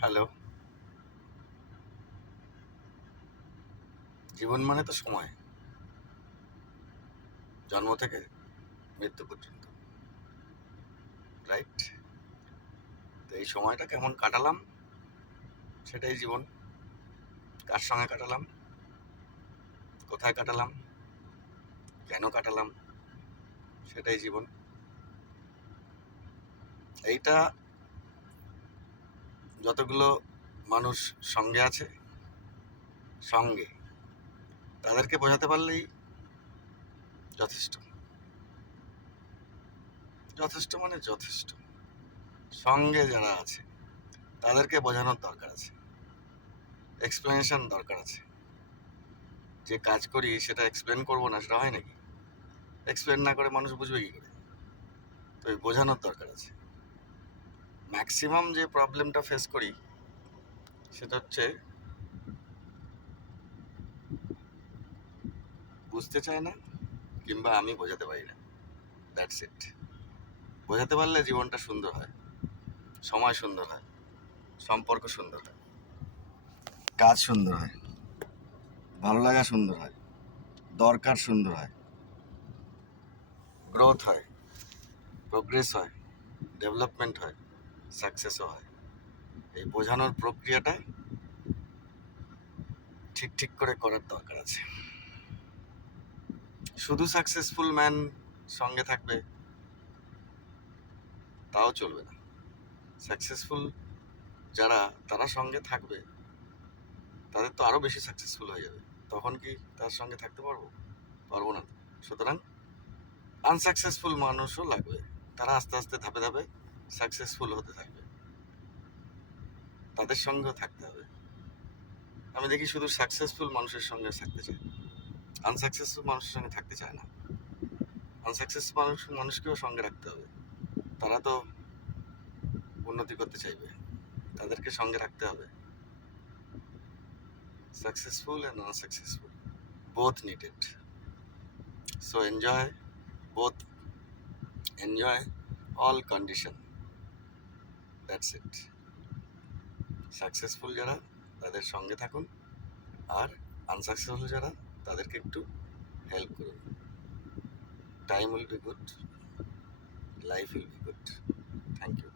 Hello. জীবন মানে তো সময়, জন্ম থেকে মৃত্যু পর্যন্ত, রাইট? তো এই সময়টা কেমন কাটালাম সেটাই জীবন। কার সঙ্গে কাটালাম, কোথায় কাটালাম, কেন কাটালাম, সেটাই জীবন। এইটা যতগুলো মানুষ সঙ্গে আছে, সঙ্গে তাদেরকে বোঝাতে পারলেই যথেষ্ট। যথেষ্ট মানে যথেষ্ট। সঙ্গে যারা আছে তাদেরকে বোঝানোর দরকার আছে, এক্সপ্লেনেশন দরকার আছে। যে কাজ করি সেটা এক্সপ্লেন করবো না, সেটা হয় নাকি? এক্সপ্লেন না করে মানুষ বুঝবে কি করে? তো এই বোঝানোর দরকার আছে। ম্যাক্সিমাম যে প্রবলেমটা ফেস করি সেটা হচ্ছে বুঝতে চায় না, কিংবা আমি বোঝাতে পারি না। That's it. বোঝাতে পারলে জীবনটা সুন্দর হয়, সময় সুন্দর হয়, সম্পর্ক সুন্দর হয়, কাজ সুন্দর হয়, ভালো লাগা সুন্দর হয়, দরকার সুন্দর হয়, গ্রোথ হয়, প্রোগ্রেস হয়, ডেভেলপমেন্ট হয়, সাকসেসও হয়। এই বোঝানোর প্রক্রিয়াটা ঠিক ঠিক করে করার দরকার আছে। শুধু সাকসেসফুল ম্যান সঙ্গে থাকবে তাও চলবে না। সাকসেসফুল যারা, তারা সঙ্গে থাকবে, তাদের তো আরো বেশি সাকসেসফুল হয়ে যাবে। তখন কি তার সঙ্গে থাকতে পারবো? পারবো না। সুতরাং আনসাকসেসফুল মানুষও লাগবে, তারা আস্তে আস্তে ধাপে ধাপে সাকসেসফুল হতে থাকবে, তাদের সঙ্গেও থাকতে হবে। আমি দেখি শুধু সাকসেসফুল মানুষের সঙ্গে থাকতে চাই, আনসাকসেসফুল মানুষের সঙ্গে থাকতে চায় না। আনসাকসেসফুল মানুষকেও সঙ্গে রাখতে হবে, তারা তো উন্নতি করতে চাইবে, তাদেরকে সঙ্গে রাখতে হবে। Successful and unsuccessful, both needed. So enjoy both, enjoy all condition. That's it. Successful যারা তাদের সঙ্গে থাকুন, আর আনসাকসেসফুল যারা তাদেরকে একটু হেল্প করুন। Time will be good, life will be good. Thank you.